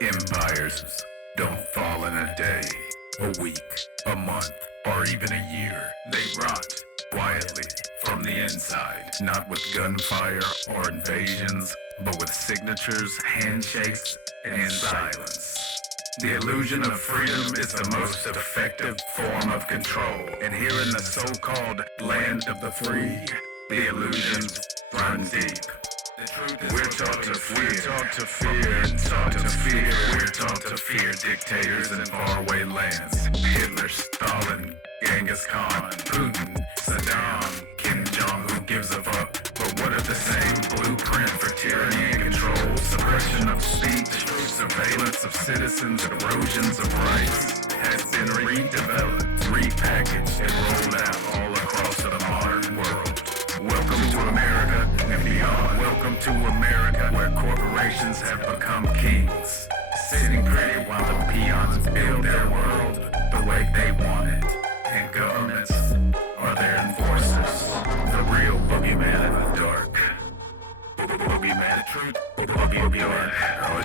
Empires don't fall in a day, a week, a month, or even a year. They rot quietly from the inside, not with gunfire or invasions, but with signatures, handshakes, and silence. The illusion of freedom is the most effective form of control, and here in the so-called land of the free, the illusions run deep. We're taught to fear dictators in faraway lands. Hitler, Stalin, Genghis Khan, Putin, Saddam, Kim Jong, who gives a fuck? But what if the same blueprint for tyranny and control, suppression of speech, surveillance of citizens, erosions of rights, has been redeveloped, repackaged, and rolled out all across the modern world? Welcome to America and beyond. Welcome to America, where corporations have become kings, sitting pretty while the peons build their world the way they want it, and governments are their enforcers. The real boogeyman in the dark. Boogeyman, the truth, boogeyman.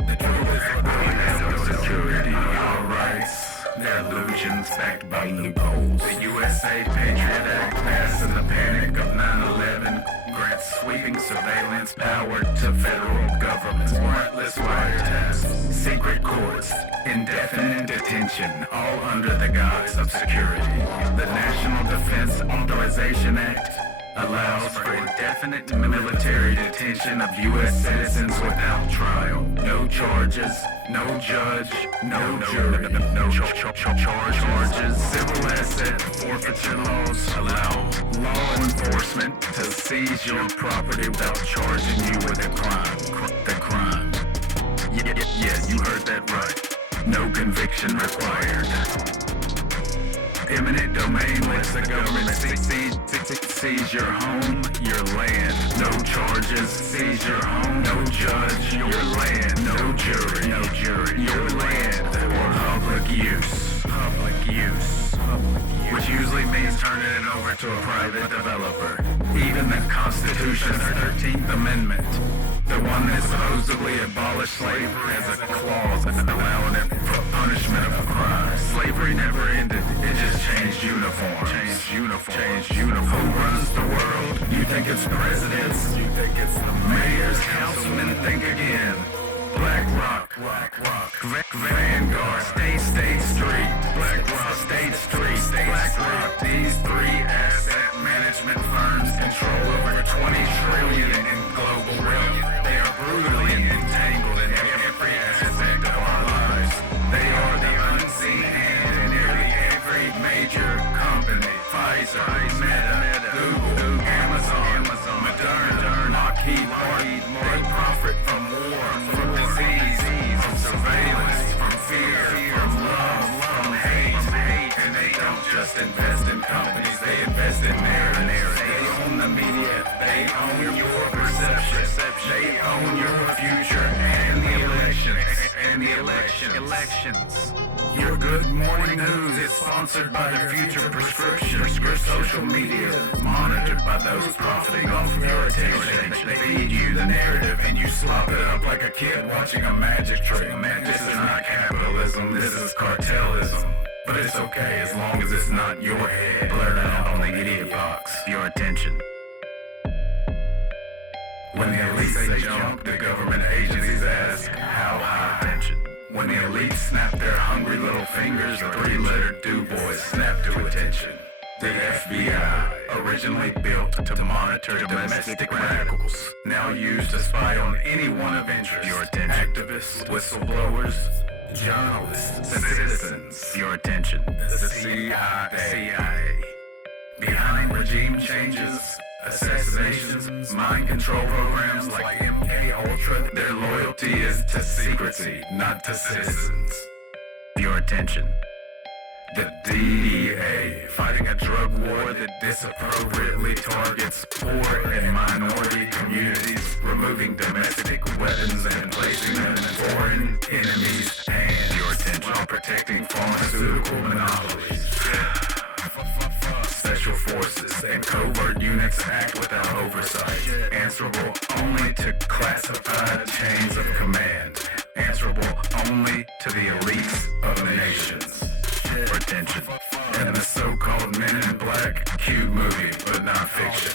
The truth is boogeyman, security, all rights. Their illusions backed by loopholes. The USA Patriot Act passed in the panic of 9/11 grants sweeping surveillance power to federal governments. Warrantless wiretaps, secret courts, indefinite detention, all under the guise of security. The National Defense Authorization Act allows for indefinite military detention of U.S. citizens without trial. No charges, no judge, no jury, no charges. Civil asset forfeiture laws allow law enforcement to seize your property without charging you with a crime. The crime. Yeah, you heard that right. No conviction required. Eminent domain lets the government seize your home, your land. No charges, seize your home, no judge, your land, no jury, your land for public use, which usually means turning it over to a private developer. Even the Constitution's 13th Amendment, the one that supposedly abolished slavery, as a clause allowing it for punishment of a crime. Slavery never ended, it just changed uniforms. Who runs the world? You think it's presidents? You think it's the mayors, councilmen? Think again. BlackRock, Vanguard, State Street, BlackRock, State Street, BlackRock. These three asset management firms control over 20 trillion in global wealth. They are brutally entangled in every aspect of our lives. They are the unseen hand in nearly every major company. Pfizer, Meta, Google, Amazon, Moderna, Lockheed Martin. They profit from war, from disease, from surveillance, from fear, from love, from hate. And they don't just invest in companies, they invest in narratives. They own the media, they own your perception, they own your future and the elections. Your Good Morning News is sponsored by the Future Prescription. Your social media monitored by those profiting off of your attention. They feed you the narrative and you slop it up like a kid watching a magic trick. This is not capitalism, this is cartelism. But it's okay as long as it's not your head blurred out on the idiot box. Your attention. When the elites say jump, the government agencies ask, how high? Attention. When the elites snap their hungry little fingers, three-letter do-boys snap to attention. The FBI, originally built to monitor domestic radicals, now used to spy on anyone of interest. Your attention. Activists, whistleblowers, journalists, citizens. Your attention. The CIA. Behind regime changes, assassinations, mind control programs like MKUltra, their loyalty is to secrecy, not to citizens. Your attention. The DEA, fighting a drug war that disappropriately targets poor and minority communities, removing domestic weapons and placing them in foreign enemies' hands. Your attention. While protecting pharmaceutical monopolies. Special forces and covert units act without oversight, answerable only to classified chains of command, answerable only to the elites of nations. Attention. And the so-called Men in Black, cute movie, but not fiction.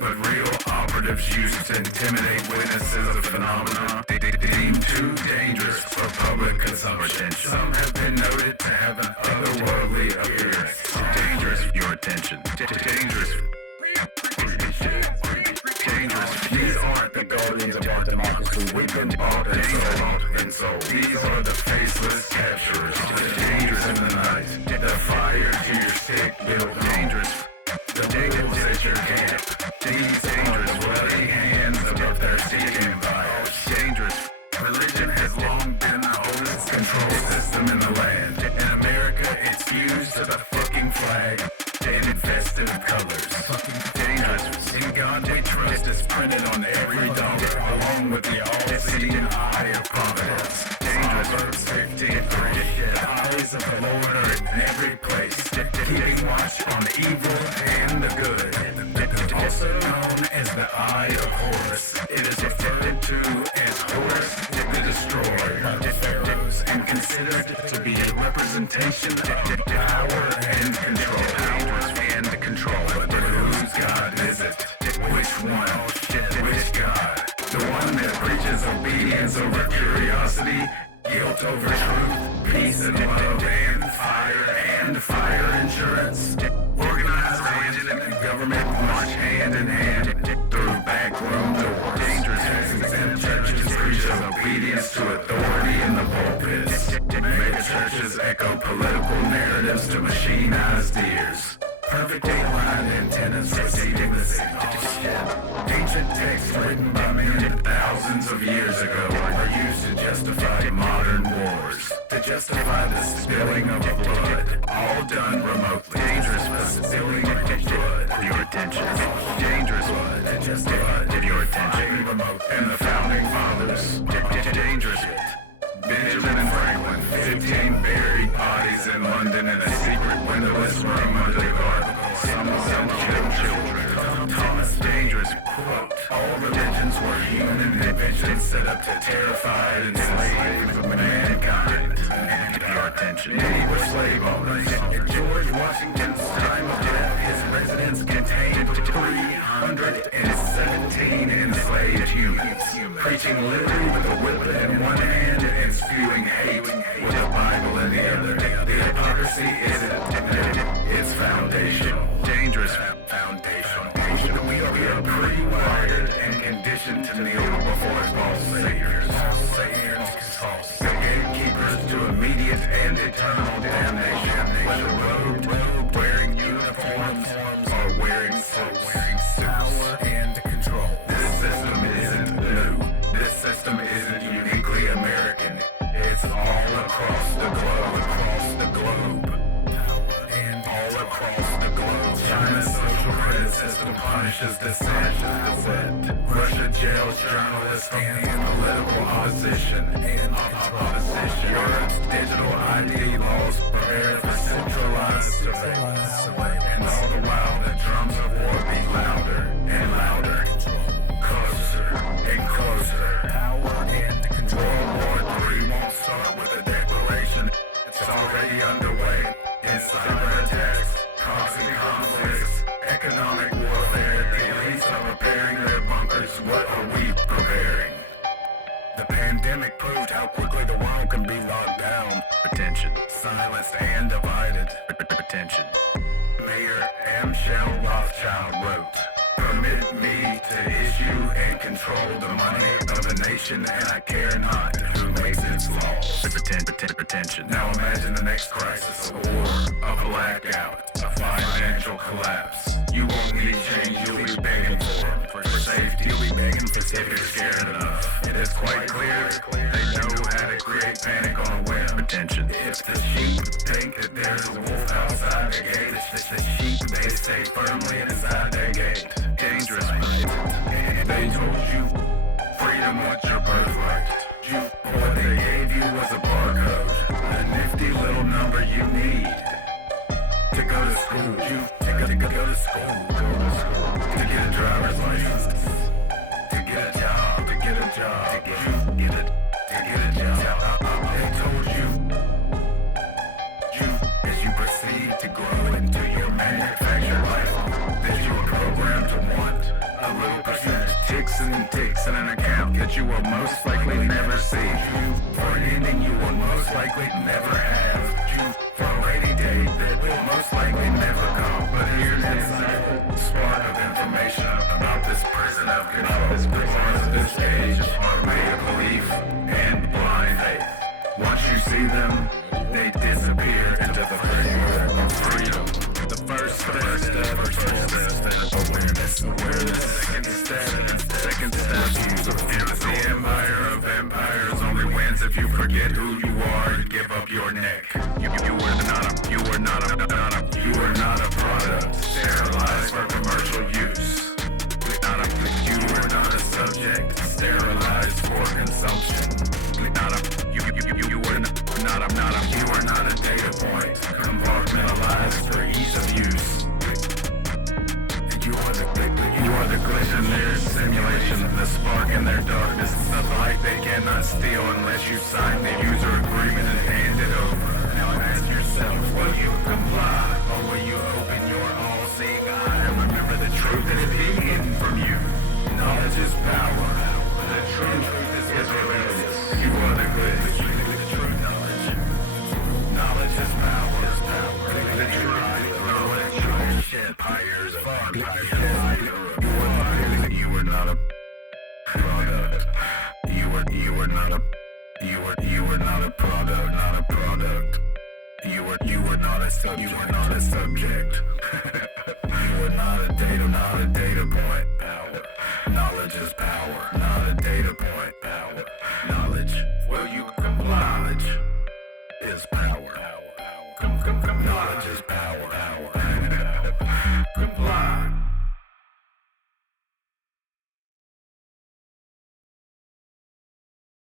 But real operatives used to intimidate witnesses of phenomena they deemed too dangerous for public consumption. Some have been noted to have an otherworldly appearance. Dangerous for your attention. Dangerous. These aren't the guardians of our democracy. We've been bought and sold. These are the faceless capturers. Dangerous in the night. The fire to your stick built dangerous. The devils at your camp. These dangerous bloody hands above their seat empires. Dangerous. Religion has long been the oldest control system in the land. In America, it's fused to the fucking flag and infested of colors. Dangerous. In God we trust is printed on every dollar, along with the all-seeing eye of providence. Dangerous. Verse 15. The eyes of the Lord are in every place, keeping watch on the evil and the good. Also known as the Eye of Horus, it is referred to as Horus the Destroyer by the pharaohs and considered to be a representation of power and control. And control. But whose God is it? Which one? Which God? The one that preaches obedience over curiosity, guilt over truth, peace and love, and fire insurance. Organized religion and government march hand in hand through backroom doors. Dangerous things and churches preach obedience to authority in the pulpits. Mega churches echo political narratives to machinized ears. Perfect eight-line antennas receiving the signals. Ancient texts written by men thousands of years ago are used to justify modern wars, to justify the spilling of blood, all done remotely. Dangerous for spilling of blood. Your attention. Dangerous blood. Just blood. Your attention. And the founding fathers. Dangerous. Benjamin and Franklin, 15 buried bodies in London in a secret windowless room under the garden. Some children. Thomas Dangerous, quote, all religions were human inventions set up to terrify and enslave mankind. Your attention. Many were slave owners. George Washington's time of death, his residence contained 317 enslaved humans, preaching liberty with a whip in one hand and spewing hate with a Bible in the other. The hypocrisy isn't its foundational. Dangerous foundational. We are pre-wired and conditioned to kneel before false saviors. The gatekeepers to immediate and eternal damnation. Whether wearing uniforms or wearing suits. Power and control. This system isn't new. This system isn't uniquely American. It's all across the globe. And all across the globe. China's social credit system punishes dissent. Russia jails journalists and political opposition. Europe's digital ID laws prepare for centralized surveillance. And all the while the drums of war beat louder and louder. Closer and closer. Power and control. World War III won't start with a declaration. It's already underway. In cyber attacks, proxy conflicts, economic warfare, the elites are preparing their bunkers. What are we preparing? The pandemic proved how quickly the world can be locked down. Attention. Silenced and divided. Attention. Mayor M. Shell Rothschild wrote, permit me to issue and control the money of a nation, and I care not who makes its laws. Attention. Now imagine the next crisis, a war, a blackout, a financial collapse. You won't need change, you'll be begging for safety. You'll be begging for safety if you're scared enough. It is quite clear they know how to create panic on a whim. Attention. If the sheep think that there's a wolf outside the gate, the sheep, they stay firmly inside their gate. Dangerous. They told you freedom was your birthright. What they gave you was a barcode, a nifty little number you need to go to school. To go to school. To get a driver's license. To get a job. To get a job. To get a job. what you will most likely never see. For an ending you will most likely never have. For a rainy day that will most likely never come. But here's an insightful spark of information about this person of control. This page are made of belief and blind faith. Once you see them, they disappear into the framework of freedom. The first step, awareness. Second step, the empire of empires only wins if you forget who you are and give up your neck. You are not a product sterilized for commercial use. You are not a subject sterilized for consumption. You are not a data point compartmentalized for ease of use. You are the glitch in their simulation, the spark in their darkness, the light they cannot steal unless you sign the user agreement and hand it over. Now ask yourself, will you comply or will you open your all-seeing eye and remember the truth that is hidden from you? Knowledge is power. The truth is rebellious. You are the glitch. The true knowledge. Knowledge is power. The true knowledge. Empires of you are not a product. You are not a product. Not a product. You are not a subject. You are not a data point. Power. Knowledge is power. Not a data point. Power. Knowledge. Will you comply? Knowledge is power. Knowledge is power.